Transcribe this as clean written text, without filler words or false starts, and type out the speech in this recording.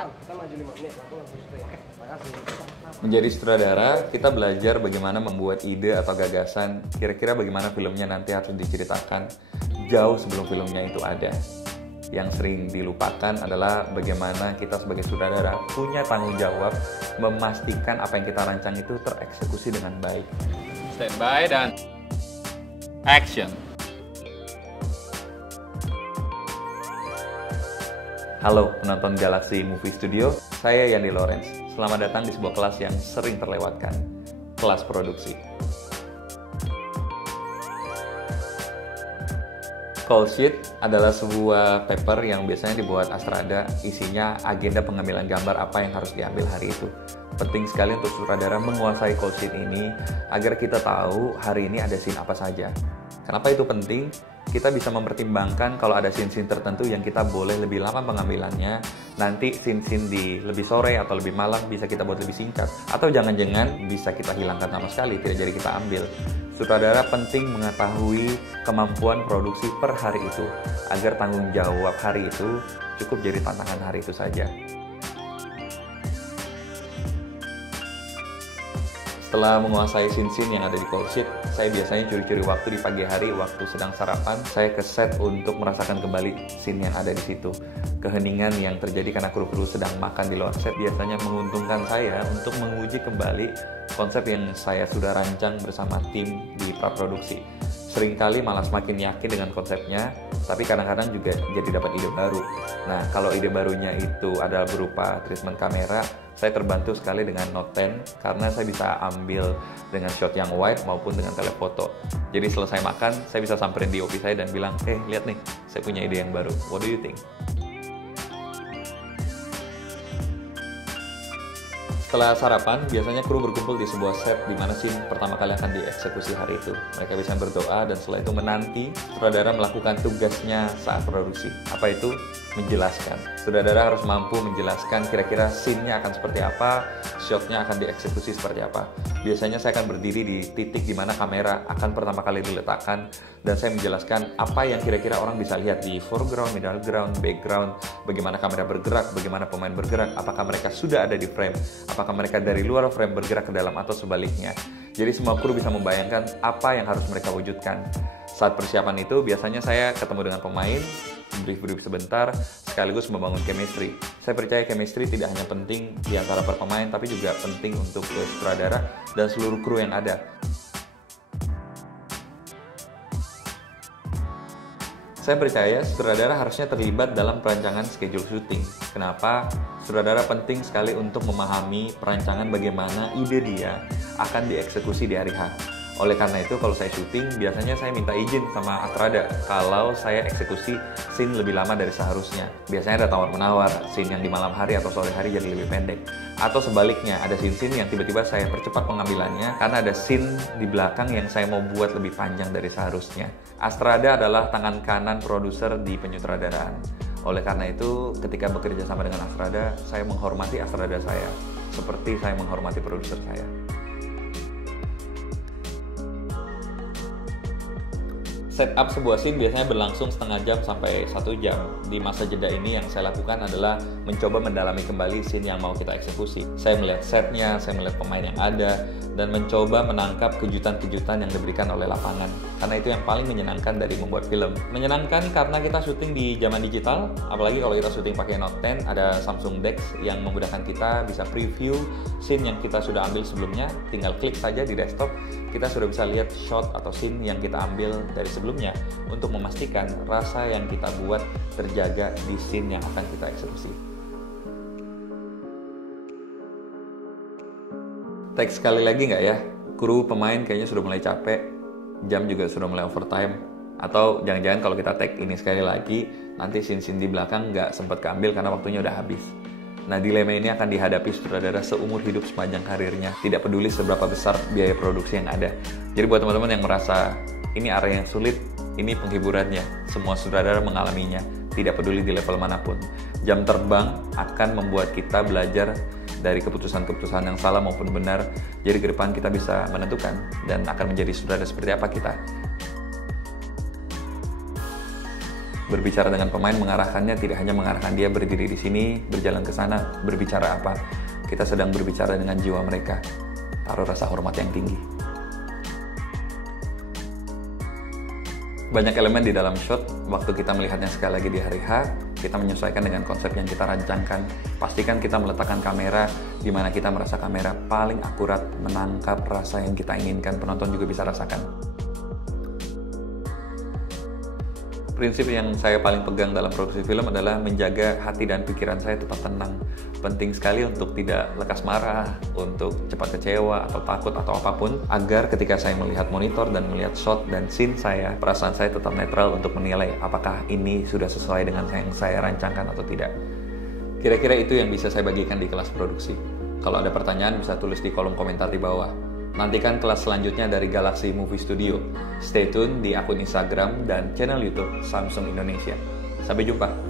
Kita maju 5 menit, aku langsung syuting. Oke, makasih. Menjadi sutradara, kita belajar bagaimana membuat ide atau gagasan, kira-kira bagaimana filmnya nanti harus diceritakan jauh sebelum filmnya itu ada. Yang sering dilupakan adalah bagaimana kita sebagai sutradara punya tanggung jawab memastikan apa yang kita rancang itu tereksekusi dengan baik. Stand by dan action. Halo penonton Galaxy Movie Studio, saya Yandi Lawrence. Selamat datang di sebuah kelas yang sering terlewatkan, kelas produksi. Call sheet adalah sebuah paper yang biasanya dibuat Astrada, isinya agenda pengambilan gambar apa yang harus diambil hari itu. Penting sekali untuk sutradara menguasai call sheet ini agar kita tahu hari ini ada scene apa saja. Kenapa itu penting? Kita bisa mempertimbangkan kalau ada scene-scene tertentu yang kita boleh lebih lama pengambilannya, nanti scene-scene di lebih sore atau lebih malam bisa kita buat lebih singkat, atau jangan-jangan bisa kita hilangkan sama sekali, tidak jadi kita ambil. Sutradara penting mengetahui kemampuan produksi per hari itu, agar tanggung jawab hari itu cukup jadi tantangan hari itu saja. Setelah menguasai scene-scene yang ada di call sheet, saya biasanya curi-curi waktu di pagi hari waktu sedang sarapan, saya ke set untuk merasakan kembali scene yang ada di situ. Keheningan yang terjadi karena kru-kru sedang makan di luar set biasanya menguntungkan saya untuk menguji kembali konsep yang saya sudah rancang bersama tim di praproduksi. Seringkali malah semakin yakin dengan konsepnya, tapi kadang-kadang juga jadi dapat ide baru. Nah, kalau ide barunya itu adalah berupa treatment kamera, saya terbantu sekali dengan Note 10 karena saya bisa ambil dengan shot yang wide maupun dengan telefoto. Jadi selesai makan, saya bisa samperin DOP saya dan bilang, lihat nih, saya punya ide yang baru. What do you think? Setelah sarapan, biasanya kru berkumpul di sebuah set di mana scene pertama kali akan dieksekusi hari itu. Mereka bisa berdoa dan setelah itu menanti sutradara melakukan tugasnya saat produksi. Apa itu? Menjelaskan. Sutradara harus mampu menjelaskan kira-kira scene-nya akan seperti apa, shot-nya akan dieksekusi seperti apa. Biasanya saya akan berdiri di titik di mana kamera akan pertama kali diletakkan dan saya menjelaskan apa yang kira-kira orang bisa lihat di foreground, middle ground, background, bagaimana kamera bergerak, bagaimana pemain bergerak, apakah mereka sudah ada di frame, apakah mereka dari luar frame bergerak ke dalam atau sebaliknya. Jadi semua kru bisa membayangkan apa yang harus mereka wujudkan. Saat persiapan itu biasanya saya ketemu dengan pemain, brief sebentar, sekaligus membangun chemistry. Saya percaya chemistry tidak hanya penting di antara para pemain, tapi juga penting untuk sutradara dan seluruh kru yang ada. Saya percaya sutradara harusnya terlibat dalam perancangan schedule syuting. Kenapa? Sutradara penting sekali untuk memahami perancangan bagaimana ide dia akan dieksekusi di hari H. Oleh karena itu, kalau saya syuting, biasanya saya minta izin sama Astrada kalau saya eksekusi scene lebih lama dari seharusnya. Biasanya ada tawar-menawar, scene yang di malam hari atau sore hari jadi lebih pendek. Atau sebaliknya, ada scene-scene yang tiba-tiba saya percepat pengambilannya karena ada scene di belakang yang saya mau buat lebih panjang dari seharusnya. Astrada adalah tangan kanan produser di penyutradaraan. Oleh karena itu, ketika bekerja sama dengan Astrada, saya menghormati Astrada saya, seperti saya menghormati produser saya. Setup sebuah scene biasanya berlangsung setengah jam sampai 1 jam. Di masa jeda ini yang saya lakukan adalah mencoba mendalami kembali scene yang mau kita eksekusi. Saya melihat setnya, saya melihat pemain yang ada, dan mencoba menangkap kejutan-kejutan yang diberikan oleh lapangan. Karena itu yang paling menyenangkan dari membuat film. Menyenangkan karena kita syuting di zaman digital, apalagi kalau kita syuting pakai Note 10, ada Samsung Dex yang memudahkan kita bisa preview scene yang kita sudah ambil sebelumnya. Tinggal klik saja di desktop, kita sudah bisa lihat shot atau scene yang kita ambil dari sebelumnya untuk memastikan rasa yang kita buat terjaga di scene yang akan kita eksekusi. Take sekali lagi nggak ya? Kru pemain kayaknya sudah mulai capek, jam juga sudah mulai overtime, atau jangan-jangan kalau kita take ini sekali lagi, nanti scene-scene di belakang nggak sempat keambil karena waktunya udah habis. Nah, dilema ini akan dihadapi sutradara seumur hidup sepanjang karirnya, tidak peduli seberapa besar biaya produksi yang ada. Jadi buat teman-teman yang merasa ini area yang sulit, ini penghiburannya. Semua sutradara mengalaminya, tidak peduli di level manapun. Jam terbang akan membuat kita belajar dari keputusan-keputusan yang salah maupun benar. Jadi ke depan kita bisa menentukan dan akan menjadi sutradara seperti apa kita. Berbicara dengan pemain, mengarahkannya tidak hanya mengarahkan dia berdiri di sini, berjalan ke sana, berbicara apa. Kita sedang berbicara dengan jiwa mereka. Taruh rasa hormat yang tinggi. Banyak elemen di dalam shot, waktu kita melihatnya sekali lagi di hari H, kita menyesuaikan dengan konsep yang kita rancangkan. Pastikan kita meletakkan kamera di mana kita merasa kamera paling akurat menangkap rasa yang kita inginkan, penonton juga bisa rasakan. Prinsip yang saya paling pegang dalam produksi film adalah menjaga hati dan pikiran saya tetap tenang. Penting sekali untuk tidak lekas marah, untuk cepat kecewa atau takut atau apapun, agar ketika saya melihat monitor dan melihat shot dan scene saya, perasaan saya tetap netral untuk menilai apakah ini sudah sesuai dengan yang saya rancangkan atau tidak. Kira-kira itu yang bisa saya bagikan di kelas produksi. Kalau ada pertanyaan bisa tulis di kolom komentar di bawah. Nantikan kelas selanjutnya dari Galaxy Movie Studio. Stay tune di akun Instagram dan channel YouTube Samsung Indonesia. Sampai jumpa.